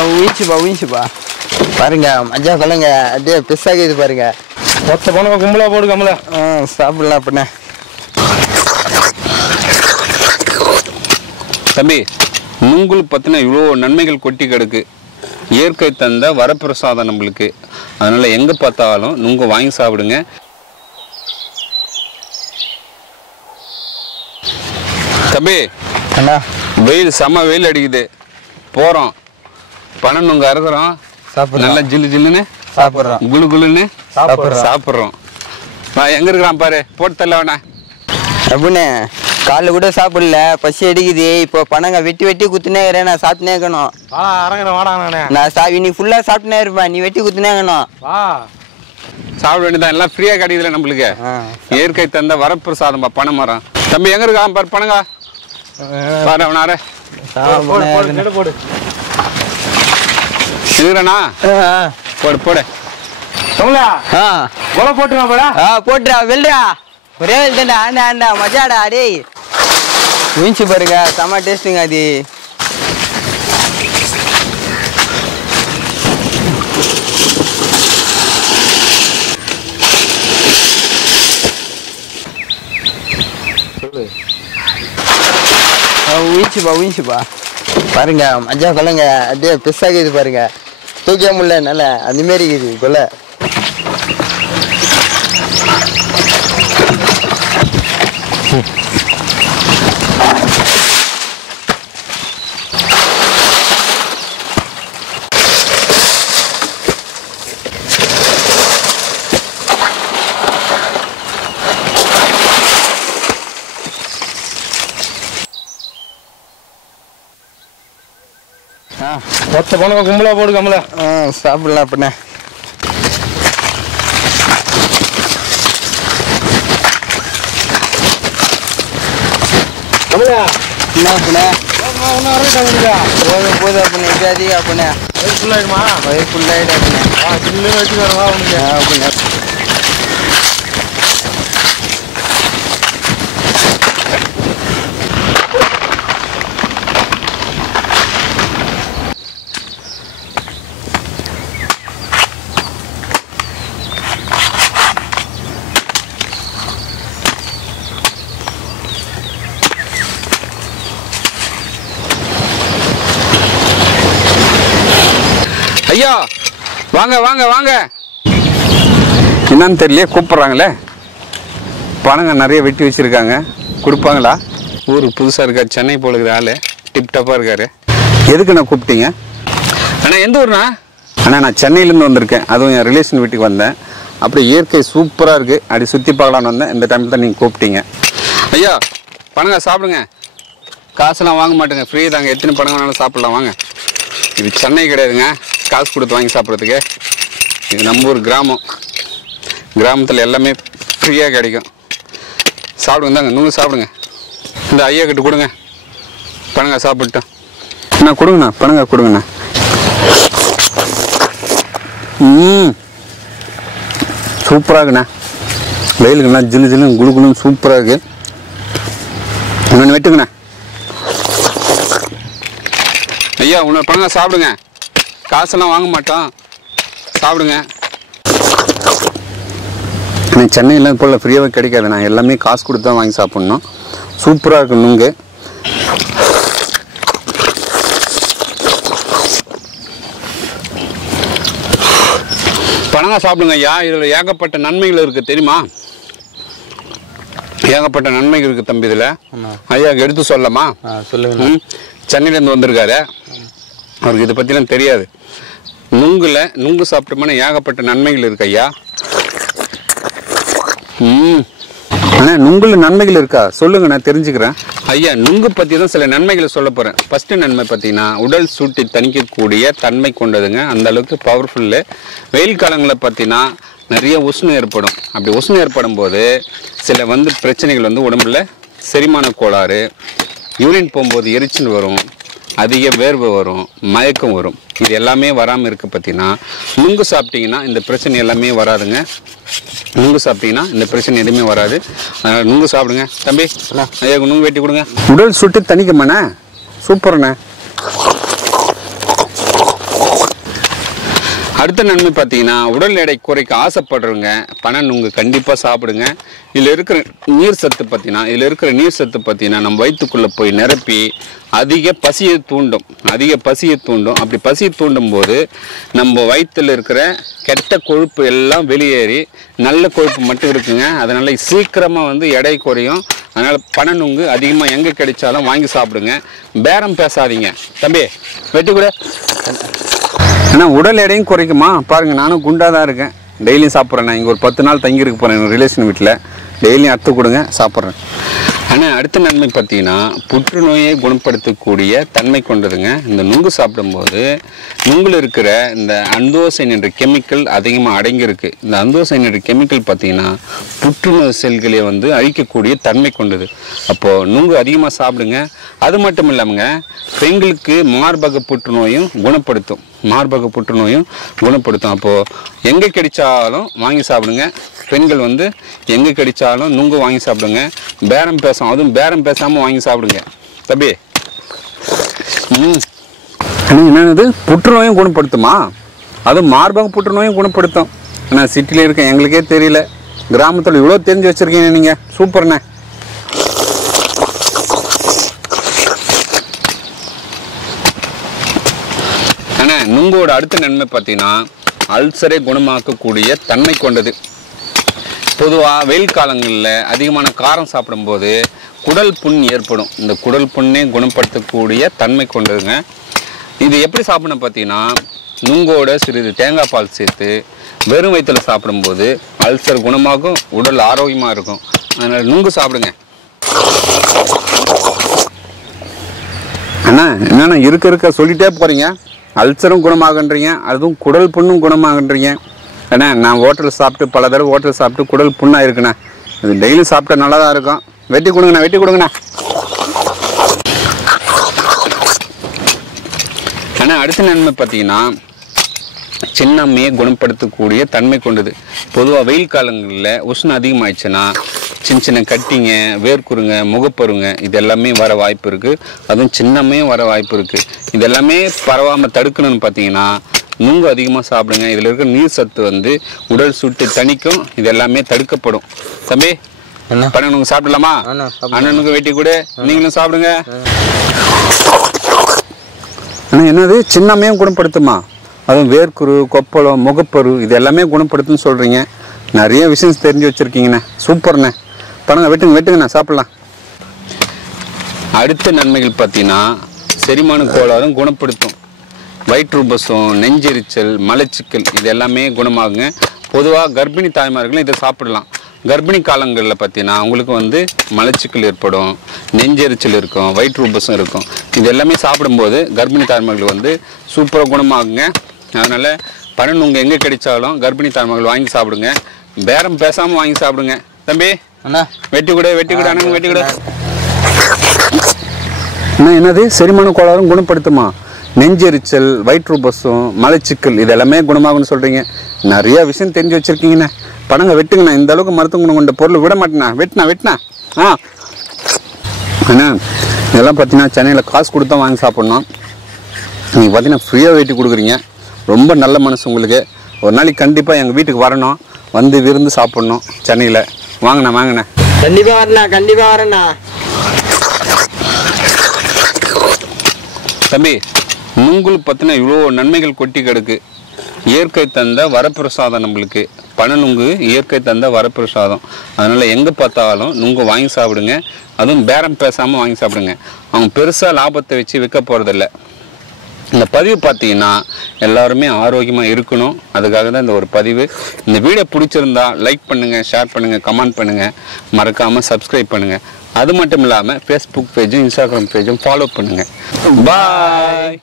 ஊஞ்சிப்பா பாருங்க மஜா கொள்ளுங்க அப்படியே பெருசாகிது பாருங்க. மொத்த பணம் கும்பலா போடு கமலா. சாப்பிடலாம் அப்படின்னா. தம்பி நுங்குல் பற்றின இவ்வளோ நன்மைகள் கொட்டி கிடக்கு. இயற்கை தந்த வரப்பிரசாதம் நம்மளுக்கு. அதனால் எங்கே பார்த்தாலும் நுங்கு வாங்கி சாப்பிடுங்க. தம்பி அண்ணா வெயில் செம்ம வெயில் அடிக்குது. போகிறோம் பனை நுங்கு அறுக்கிறோம். சாப்பிட்றோம். நல்லா ஜில்லு ஜில்லுன்னு சாப்பிட்றோம். குளு குளுன்னு சாப்பிட்றோம். நான் எங்கே இருக்கிறான் பாரு, போட்டு தரல வேணா அப்படின்னு காலைல கூட சாப்பிடல, பசி அடிக்குது. இப்போ பணங்க வெட்டி வெட்டி குத்துனே இருக்கிறேன். நான் சாப்பிட்டுனே இருக்கணும். நான் இன்னைக்கு ஃபுல்லாக சாப்பிட்டுனே இருப்பேன். நீ வெட்டி குத்துனே இருக்கணும். சாப்பிட வேண்டியதான். எல்லாம் ஃப்ரீயாக கிடைக்குதுல நம்மளுக்கு. இயற்கை தந்த வரப்பிரசாதம்பா பனை மரம். தம்பி எங்கே இருக்கான் பாரு பணங்க பாரு. அவனார போடு இருக்கிறானா? போடு போடு போட்டுடா வெல்றா. ஒரே வெல்தாண்டா. ஆண்டா ஆண்டா மஜாடா. டேய் ஊஞ்சி பாருங்க செம்ம டேஸ்ட்டுங்க அது. ஊஞ்சிப்பா பாருங்க மஜா கொள்ளுங்க அப்படியே பெருசாகிது பாருங்க. தூக்க முடியல நல்ல அந்த மாரி இருக்குது கொள்ள. மொத்த பணம் கும்பலா போடு கமலா. சாப்பிடலாம் அப்படின்னா. என்ன அப்படின்னா போதும் அப்படின்னா இது அதிகம் அப்படின்னா வயிறு ஃபுல்லாகிடுமா? வயிறு ஃபுல்லாகிடும் அப்படின்னா சில்லுன்னு வச்சு வரவா உனக்கு அப்படின்னா. ஐயா வாங்க வாங்க வாங்க. என்னன்னு தெரியல கூப்பிட்றாங்களே. பணங்க நிறைய வெட்டி வச்சுருக்காங்க. கொடுப்பாங்களா? ஊருக்கு புதுசாக இருக்கார். சென்னை போல இருக்கிற ஆள் டிப்டாப்பாக இருக்கார். எதுக்கு நான் கூப்பிட்டீங்க? அண்ணா எந்த ஊர்ண்ணா? அண்ணா நான் சென்னையிலேருந்து வந்திருக்கேன். அதுவும் என் ரிலேஷன் வீட்டுக்கு வந்தேன். அப்படி இயற்கை சூப்பராக இருக்குது. அப்படி சுற்றி பார்க்கலான்னு வந்தேன். இந்த டைமில் தான் நீங்கள் கூப்பிட்டீங்க. ஐயா பணங்க சாப்பிடுங்க. காசுலாம் வாங்க மாட்டேங்க. ஃப்ரீ தாங்க. எத்தனை பணம் வேணாலும் சாப்பிட்லாம் வாங்க. இது சென்னை கிடையாதுங்க. காசு கொடுத்து வாங்கி சாப்பிட்றதுக்கு. இது நம்ம ஊர் கிராமம். கிராமத்தில் எல்லாமே ஃப்ரீயாக கிடைக்கும். சாப்பிடுங்க தாங்க. நூறு சாப்பிடுங்க. இந்த ஐயா கிட்ட கொடுங்க. பணங்க சாப்பிட்டோம். அண்ணா கொடுங்கண்ணா. பணங்க கொடுங்கண்ணா. சூப்பராக இருக்குண்ணா. வெயிலுக்குண்ணா ஜில்லு ஜில்லு குளு குளுன்னு சூப்பராக இருக்குது. இன்னொன்று வெட்டுங்கண்ணா. ஐயா இன்னொரு பணங்க சாப்பிடுங்க. காசெல்லாம் வாங்க மாட்டோம். சாப்பிடுங்க. எனக்கு சென்னையில் போல் ஃப்ரீயாகவே கிடைக்காது. நான் எல்லாமே காசு கொடுத்து தான் வாங்கி சாப்பிட்ணும். சூப்பராக இருக்கு நுங்கு. பணங்க சாப்பிடுங்க ஐயா. இதில் ஏகப்பட்ட நன்மைகள் இருக்குது தெரியுமா? ஏகப்பட்ட நன்மைகள் இருக்குது தம்பி இதில். ஐயா எடுத்து சொல்லலாமா? சொல்லுங்க. சென்னையிலேருந்து வந்திருக்காரு. அவருக்கு இதை பற்றிலாம் தெரியாது. நுங்கு சாப்பிட்டோம்னா ஏகப்பட்ட நன்மைகள் இருக்கு ஐயா. அண்ணா நுங்குல நன்மைகள் இருக்கா சொல்லுங்க, நான் தெரிஞ்சுக்கிறேன். ஐயா நுங்கு பற்றி தான் சில நன்மைகளை சொல்ல போகிறேன். ஃபஸ்ட்டு நன்மை பார்த்தீங்கன்னா உடல் சூட்டை தணிக்கக்கூடிய தன்மை கொண்டதுங்க. அந்த அளவுக்கு பவர்ஃபுல்லு. வெயில் காலங்களில் பார்த்தீங்கன்னா நிறைய உஷ்ணம் ஏற்படும். அப்படி உஷ்ணம் ஏற்படும் போது சில பிரச்சனைகள் உடம்புல செரிமான கோளாறு, யூரின் போகும்போது எரிச்சல் வரும், அதிக வேர்வை வரும், மயக்கம் வரும். இது எல்லாமே வராமல் இருக்க பார்த்தீங்கன்னா நுங்கு சாப்பிட்டீங்கன்னா இந்த பிரச்சனை எல்லாமே வராதுங்க. நுங்கு சாப்பிட்டீங்கன்னா இந்த பிரச்சனை எதுவுமே வராது. அதனால் நுங்கு சாப்பிடுங்க. தம்பி ஐயா நுங்கு வெட்டி கொடுங்க. உடல் சுட்டு தணிக்குமாண்ணே. சூப்பர்ண்ணே. அடுத்த நன்மை பார்த்தீங்கன்னா உடல் எடை குறைக்க ஆசைப்படுறவங்க பனை நுங்கு கண்டிப்பாக சாப்பிடுங்க. இதில் இருக்கிற நீர் சத்து பார்த்தீங்கன்னா நம்ம வயிற்றுக்குள்ளே போய் நிரப்பி அதிக பசியை தூண்டும். அப்படி பசியை தூண்டும் போது நம்ம வயிற்றில் இருக்கிற கெட்ட கொழுப்பு எல்லாம் வெளியேறி நல்ல கொழுப்பு மட்டும் இருக்குங்க. அதனால் சீக்கிரமாக எடை குறையும். அதனால் பனை நுங்கு அதிகமாக எங்கே கிடைச்சாலும் வாங்கி சாப்பிடுங்க. பேரம் பேசாதீங்க. தம்பி வெட்டி கூட. ஏன்னா உடல் எடையும் குறைக்குமா பாருங்கள். நானும் குண்டாக தான் இருக்கேன். டெய்லியும் சாப்பிட்றேன். நான் இங்கே ஒரு 10 நாள் தங்கியிருக்க போகிறேன் எங்கள் ரிலேஷன் வீட்டில். டெய்லியும் அறுத்து கொடுங்க, சாப்பிட்றேன். ஆனால் அடுத்த நன்மை பார்த்தீங்கன்னா புற்றுநோயை குணப்படுத்தக்கூடிய தன்மை கொண்டதுங்க. இந்த நுங்கு சாப்பிடும்போது நுங்கில் இருக்கிற இந்த அந்தோசைன் என்ற கெமிக்கல் அதிகமாக அடங்கியிருக்கு. இந்த அந்தோசைன் என்ற கெமிக்கல் பார்த்தீங்கன்னா புற்றுநோய் செல்களை அழிக்கக்கூடிய தன்மை கொண்டது. அப்போது நுங்கு அதிகமாக சாப்பிடுங்க. அது மட்டும் இல்லாமங்க பெண்களுக்கு மார்பக புற்றுநோயும் குணப்படுத்தும். அப்போது எங்கே கிடைச்சாலும் வாங்கி சாப்பிடுங்க. பெண்கள் எங்கே கிடைச்சாலும் நுங்கு வாங்கி சாப்பிடுங்க. அதுவும் பேரம் பேசாமல் வாங்கி சாப்பிடுங்க. தம்பி என்னது புற்றுநோயும் குணப்படுத்துமா? அதுவும் மார்பக புற்றுநோயும் குணப்படுத்தும். ஆனால் சிட்டியில் இருக்க எங்களுக்கே தெரியல. கிராமத்தில் இவ்வளோ தெரிஞ்சு வச்சுருக்கீங்க நீங்கள். சூப்பர்ண்ணே. ஆனால் நுங்கோட அடுத்த நன்மை பார்த்தீங்கன்னா அல்சரை குணமாக்கக்கூடிய தன்மை கொண்டது. பொதுவாக வெயில் காலங்களில் அதிகமான காரம் சாப்பிடும்போது குடல் புண் ஏற்படும். இந்த குடல் புண்ணை குணப்படுத்தக்கூடிய தன்மை கொண்டதுங்க. இது எப்படி சாப்பிடணும் பார்த்தீங்கன்னா நுங்கோட சிறிது தேங்காய் பால் சேர்த்து வெறும் வயிற்றில் சாப்பிடும்போது அல்சர் குணமாகும், உடல் ஆரோக்கியமாக இருக்கும். அதனால் நுங்கு சாப்பிடுங்க. அண்ணா என்னண்ணா இருக்க சொல்லிட்டே போகிறீங்க. அல்சரும் குணமாகன்றீங்க, அதுவும் குடல் புண்ணும் குணமாகன்றீங்க. ஏன்னா நான் ஹோட்டல் சாப்பிட்டு பல தடவை குடல் புண்ணாக இருக்குண்ணா. இது டெய்லி சாப்பிட்டா நல்லா தான் இருக்கும். வெட்டி கொடுங்கண்ணா. ஆனால் அடுத்த நன்மை பார்த்தீங்கன்னா சின்னம்மையை குணப்படுத்தக்கூடிய தன்மை கொண்டது. பொதுவாக வெயில் காலங்களில் உஷ்ணம் அதிகமாகிடுச்சுன்னா சின்ன கட்டிங்க, வேர்க்குருங்க, முகப்பருங்க இது எல்லாமே வர வாய்ப்பு இருக்குது. அதுவும் சின்னம்மையும் வர வாய்ப்பு இருக்குது. இது எல்லாமே பரவாமல் தடுக்கணும்னு பார்த்தீங்கன்னா நுங்கு அதிகமாக சாப்பிடுங்க. இதில் இருக்கிற நீர் சத்து உடல் சூட்டை தணிக்கும். இது எல்லாமே தடுக்கப்படும். தம்பி பனை நுங்கு சாப்பிடலாமா? அண்ணனுக்கு வெட்டி கூட நீங்களும் சாப்பிடுங்க. ஆனால் என்னது சின்னம்மையும் குணப்படுத்துமா? அதுவும் வேர்க்குரு, கொப்பளம், முகப்பரு இது எல்லாமே குணப்படுத்துன்னு சொல்கிறீங்க. நிறைய விஷயம் தெரிஞ்சு வச்சுருக்கீங்கண்ணே. சூப்பர்ண்ணே. பாருங்க வெட்டுங்கண்ணா, சாப்பிட்லாம். அடுத்த நன்மைகள் பார்த்தீங்கன்னா செரிமான கோளாறும் குணப்படுத்தும். வயிற்றுபசம், நெஞ்செரிச்சல், மலச்சிக்கல் இது எல்லாமே குணமாகுங்க. பொதுவாக கர்ப்பிணி தாய்மார்களும் இதை சாப்பிடலாம். கர்ப்பிணி காலங்களில் பார்த்தீங்கன்னா அவங்களுக்கு மலச்சிக்கல் ஏற்படும், நெஞ்செரிச்சல் இருக்கும், வயிற்றுபசம் இருக்கும். இது எல்லாமே சாப்பிடும்போது கர்ப்பிணி தாய்மார்கள் சூப்பராக குணமாகுங்க. அதனால் பனை நுங்கு எங்கே கிடைச்சாலும் கர்ப்பிணி தாய்மார்கள் வாங்கி சாப்பிடுங்க. பேரம் பேசாமல் வாங்கி சாப்பிடுங்க. தம்பி அண்ணா வெட்டி கூட அண்ணன் வெட்டி கூட. அண்ணா என்னது செரிமான கோளாறும் குணப்படுத்துமா? நெஞ்செரிச்சல், வயிற்றுபசம், மலச்சிக்கல் இது எல்லாமே குணமாகும்னு சொல்கிறீங்க. நிறைய விஷயம் தெரிஞ்சு வச்சுருக்கீங்கண்ணே. பணங்க வெட்டுங்கண்ணா. இந்த அளவுக்கு மருத்துவ குணம் கொண்ட பொருள் விட மாட்டேண்ணா. வெட்டினா அண்ணா இதெல்லாம் பார்த்தீங்கன்னா சென்னையில் காசு கொடுத்தா வாங்கி சாப்பிட்ணும். நீங்கள் பார்த்தீங்கன்னா ஃப்ரீயாக வெட்டி கொடுக்குறீங்க. ரொம்ப நல்ல மனசு உங்களுக்கு. ஒரு நாளைக்கு கண்டிப்பாக எங்கள் வீட்டுக்கு வரணும், விருந்து சாப்பிட்ணும் சென்னையில். வாங்கண்ணா. கண்டிப்பாக வரேண்ணா. தம்பி நுங்குல் பற்றின இவ்வளோ நன்மைகள் கொட்டி கிடக்கு. இயற்கை தந்த வரப்பிரசாதம் நம்மளுக்கு. பனை நுங்கு இயற்கை தந்த வரப்பிரசாதம். அதனால் எங்கே பார்த்தாலும் நுங்கு வாங்கி சாப்பிடுங்க. அதுவும் பேரம் பேசாமல் வாங்கி சாப்பிடுங்க. அவங்க பெருசாக லாபத்தை வச்சு விற்க போகிறதில்ல. இந்த பதிவு பார்த்தீங்கன்னா எல்லாருமே ஆரோக்கியமாக இருக்கணும். அதுக்காக தான் இந்த ஒரு பதிவு. இந்த வீடியோ பிடிச்சிருந்தா லைக் பண்ணுங்கள், ஷேர் பண்ணுங்கள், கமெண்ட் பண்ணுங்கள், மறக்காமல் சப்ஸ்கிரைப் பண்ணுங்கள். அது மட்டும் இல்லாமல் ஃபேஸ்புக் பேஜும் இன்ஸ்டாகிராம் பேஜும் ஃபாலோ பண்ணுங்கள். பாய்.